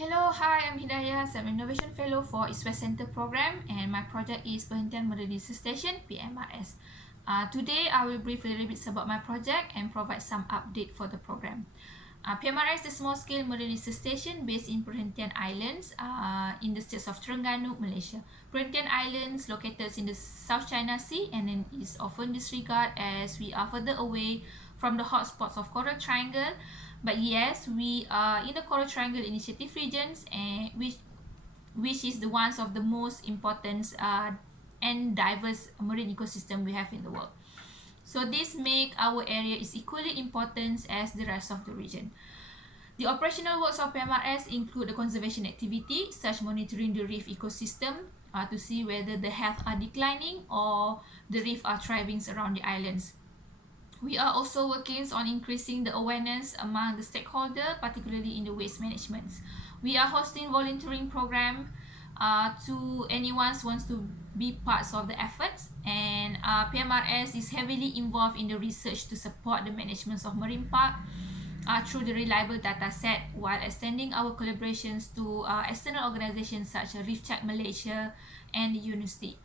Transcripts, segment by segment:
Hello, hi, I'm Hidaya. I'm an Innovation Fellow for East West Center Program, and my project is Perhentian Marine Research Station (PMRS). Today, I will brief a little bit about my project and provide some update for the program. PMRS is a small-scale marine research station based in Perhentian Islands in the states of Terengganu, Malaysia. Perhentian Islands located in the South China Sea and then is often disregarded as we are further away from the hotspots of Coral Triangle. But yes, we are in the Coral Triangle Initiative regions, and which is the one of the most important and diverse marine ecosystem we have in the world. So this make our area is equally important as the rest of the region. The operational works of PMRS include the conservation activity, such monitoring the reef ecosystem to see whether the health are declining or the reef are thriving around the islands. We are also working on increasing the awareness among the stakeholders, particularly in the waste management. We are hosting volunteering program to anyone who wants to be parts of the efforts, and PMRS is heavily involved in the research to support the management of marine park through the reliable data set, while extending our collaborations to external organizations such as Reef Check Malaysia and the university.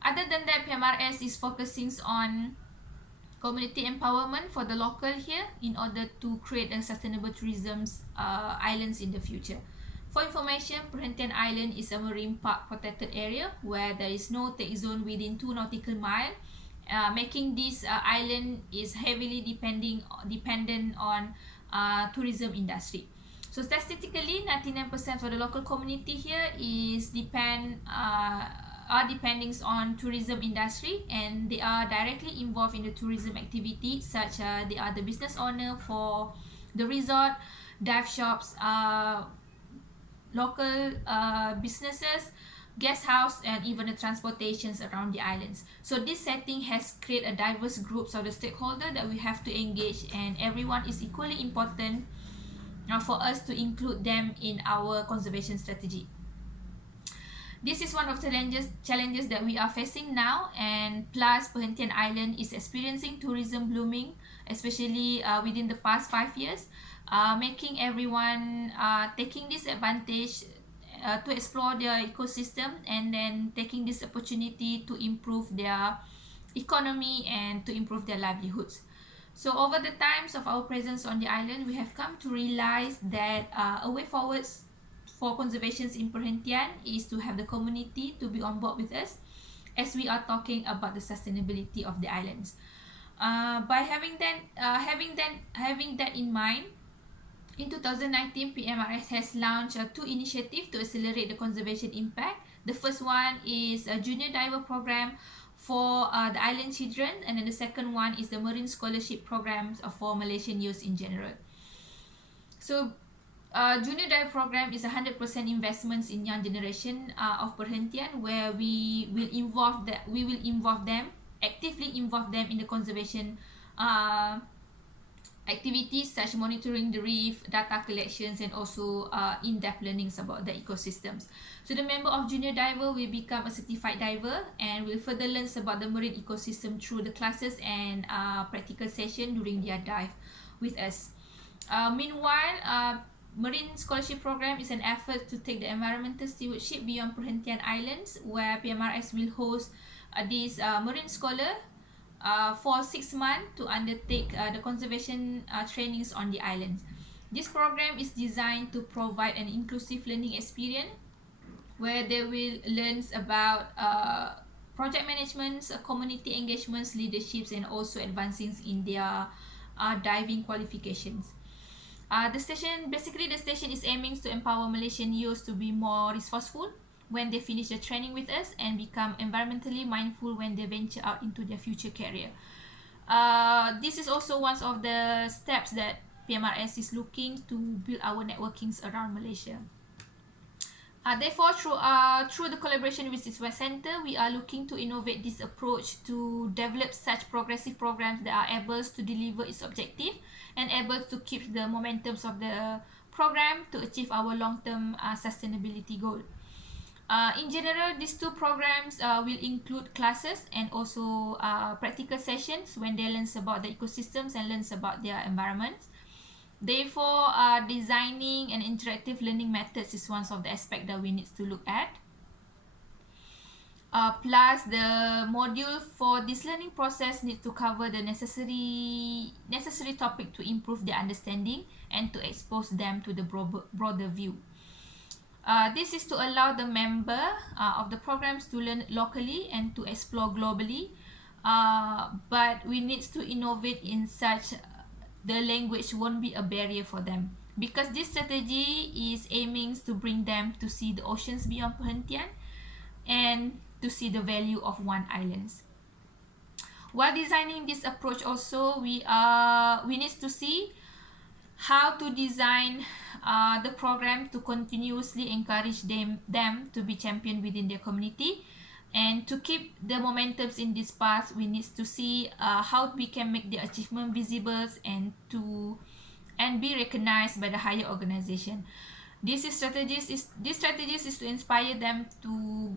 Other than that, PMRS is focusing on community empowerment for the local here in order to create a sustainable tourism islands in the future. For information, Perhentian Island is a marine park protected area where there is no take zone within 2 nautical miles, making this island is heavily dependent on tourism industry. So statistically, 99% of the local community here are depending on tourism industry, and they are directly involved in the tourism activity, such they are the business owner for the resort, dive shops, local businesses, guest house, and even the transportations around the islands. So this setting has created a diverse groups of the stakeholder that we have to engage, and everyone is equally important for us to include them in our conservation strategy. This is one of the challenges that we are facing now, and plus Perhentian Island is experiencing tourism blooming, especially within the past 5 years, making everyone taking this advantage to explore their ecosystem, and then taking this opportunity to improve their economy and to improve their livelihoods. So over the times of our presence on the island, we have come to realize that a way forward for conservation in Perhentian is to have the community to be on board with us as we are talking about the sustainability of the islands. By having that in mind, in 2019, PMRS has launched 2 initiatives to accelerate the conservation impact. The first one is a junior diver program for the island children, and then the second one is the marine scholarship programs for Malaysian youth in general. So junior dive program is 100% investments in young generation of Perhentian, where we will actively involve them in the conservation activities such as monitoring the reef, data collections, and also in-depth learnings about the ecosystems. So the member of junior diver will become a certified diver and will further learn about the marine ecosystem through the classes and practical session during their dive with us. Meanwhile, Marine Scholarship Program is an effort to take the environmental stewardship beyond Perhentian Islands, where PMRS will host this marine scholar for 6 months to undertake the conservation trainings on the islands. This program is designed to provide an inclusive learning experience where they will learn about project management, community engagements, leaderships, and also advancing in their diving qualifications. The station is aiming to empower Malaysian youth to be more resourceful when they finish their training with us and become environmentally mindful when they venture out into their future career. This is also one of the steps that PMRS is looking to build our networkings around Malaysia. Therefore, through the collaboration with this West Center, we are looking to innovate this approach to develop such progressive programs that are able to deliver its objective and able to keep the momentums of the program to achieve our long-term sustainability goal. In general, these 2 programs will include classes and also practical sessions when they learn about the ecosystems and learn about their environments. Therefore, designing and interactive learning methods is one of the aspects that we need to look at. Plus, the module for this learning process needs to cover the necessary topic to improve their understanding and to expose them to the broader view. This is to allow the member of the programs to learn locally and to explore globally. But we need to innovate in such the language won't be a barrier for them, because this strategy is aiming to bring them to see the oceans beyond perhentian and to see the value of one island. While designing this approach also, we need to see how to design the program to continuously encourage them to be champion within their community. And to keep the momentums in this path, we need to see how we can make the achievement visible and be recognized by the higher organization. These strategies is to inspire them to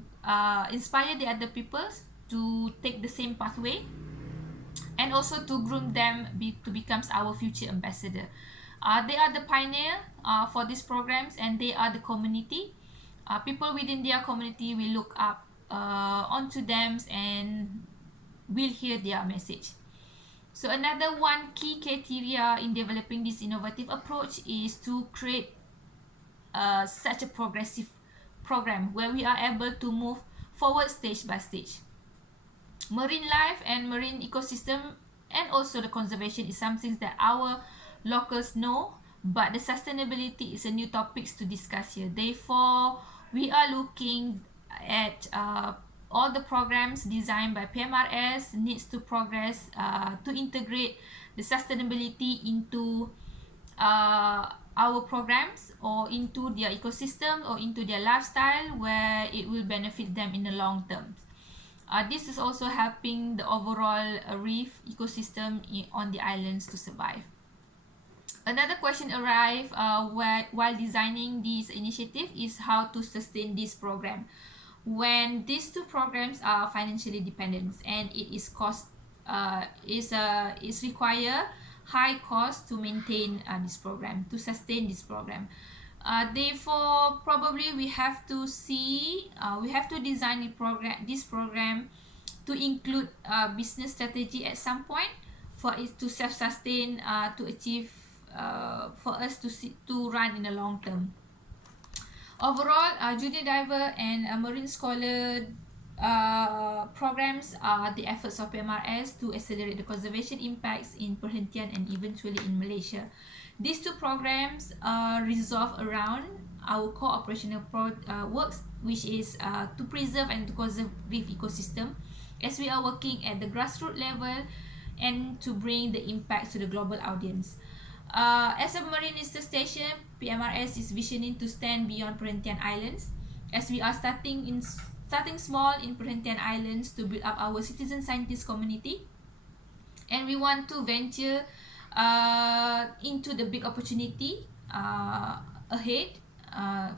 inspire the other people to take the same pathway, and also to groom them to become our future ambassador. They are the pioneer for these programs, and they are the community. People within their community will look up onto them and will hear their message. So another one key criteria in developing this innovative approach is to create such a progressive program where we are able to move forward stage by stage. Marine life and marine ecosystem and also the conservation is something that our locals know, but the sustainability is a new topic to discuss here. Therefore, we are looking at all the programs designed by PMRS needs to progress to integrate the sustainability into our programs or into their ecosystem or into their lifestyle, where it will benefit them in the long term. This is also helping the overall reef ecosystem on the islands to survive. Another question arrived while designing this initiative is how to sustain this program when these two programs are financially dependent, and it is require high cost to maintain this program, to sustain this program. Therefore, probably we have to design this program to include business strategy at some point for it to self-sustain, to achieve, for us to run in the long term. Overall, junior diver and marine scholar programs are the efforts of PMRS to accelerate the conservation impacts in perhentian and eventually in Malaysia. These two programs resolve around our core operational works, which is to preserve and to conserve reef ecosystem, as we are working at the grassroots level and to bring the impact to the global audience. As a marine research station, PMRS is visioning to stand beyond perhentian islands, as we are starting small in perhentian islands to build up our citizen scientist community, and we want to venture into the big opportunity ahead.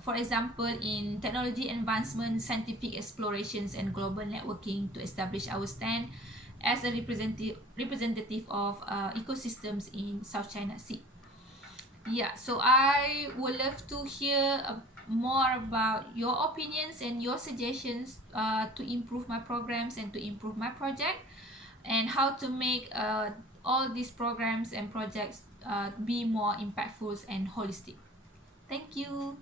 For example, in technology advancement, scientific explorations, and global networking to establish our stand as a representative of ecosystems in South China Sea. Yeah, so I would love to hear more about your opinions and your suggestions to improve my programs and to improve my project, and how to make all these programs and projects be more impactful and holistic. Thank you.